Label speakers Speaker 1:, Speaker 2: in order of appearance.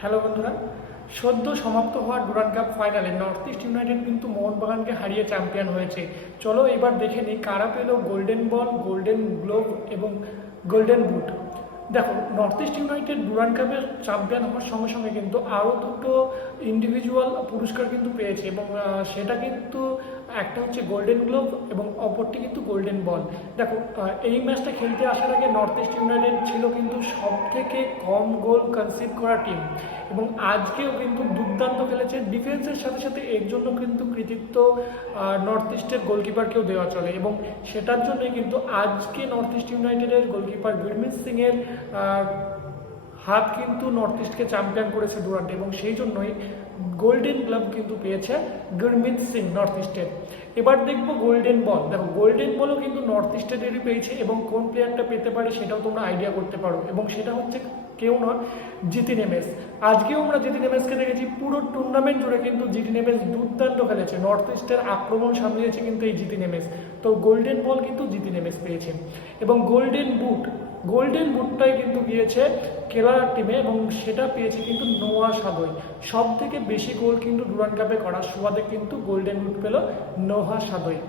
Speaker 1: Hello বন্ধুরা, সদ্য সমাপ্ত হওয়া ডুরান কাপ ফাইনালে নর্থ ইস্ট ইউনাইটেড কিন্তু মোহনবাগানকে হারিয়ে চ্যাম্পিয়ন হয়েছে। চলো এবার দেখে নিই কারা পেল গোল্ডেন বল, গোল্ডেন গ্লোভ এবং গোল্ডেন বুট। দেখো, নর্থ ইস্ট ইউনাইটেড ডুরান কাপের চ্যাম্পিয়ন হওয়ার সঙ্গে সঙ্গে কিন্তু আরও দুটো ইন্ডিভিজুয়াল পুরস্কার কিন্তু পেয়েছে এবং সেটা কিন্তু একটা হচ্ছে গোল্ডেন গ্লোভ এবং অপরটি কিন্তু গোল্ডেন বল দেখো এই ম্যাচটা খেলতে আসার আগে নর্থ ইস্ট ইউনাইটেড ছিল কিন্তু সব থেকে কম গোল কনসিভ করা টিম এবং আজকেও কিন্তু দুর্দান্ত খেলেছে। ডিফেন্সের সাথে সাথে এর জন্য কিন্তু কৃতিত্ব নর্থ ইস্টের গোলকিপারকেও দেওয়া চলে। এবং সেটার জন্যই কিন্তু আজকে নর্থ ইস্ট ইউনাইটেডের গোলকিপার গুরমিত সিংয়ের হাত কিন্তু নর্থ ইস্টকে চ্যাম্পিয়ন করেছে ডুরান্ট এবং সেই জন্যই গোল্ডেন গ্লাভ কিন্তু পেয়েছে গুরমিত সিং নর্থ ইস্টের এবার দেখব গোল্ডেন বল দেখো গোল্ডেন বলও কিন্তু নর্থ ইস্টেরই পেয়েছে এবং কোন প্লেয়ারটা পেতে পারে সেটাও তোমরা আইডিয়া করতে পারো এবং সেটা হচ্ছে কেউ নয় জিতিন এমএস আজকেও আমরা জিতিন এমএসকে দেখেছি, পুরো টুর্নামেন্ট জুড়ে কিন্তু জিতিন এমএস দুর্দান্ত খেলেছে। নর্থ ইস্টের আক্রমণ সামলিয়েছে কিন্তু এই জিতিন এমএস তো গোল্ডেন বল কিন্তু জিতিন এমএস পেয়েছে। এবং গোল্ডেন বুট গোল্ডেন বুটটাই কিন্তু গিয়েছে কেরালার টিমে এবং সেটা পেয়েছে কিন্তু নোয়া সাদই। সব থেকে বেশি গোল কিন্তু ডুরান কাপে করার সুবাদে কিন্তু গোল্ডেন বুট পেল নোহা সাদই।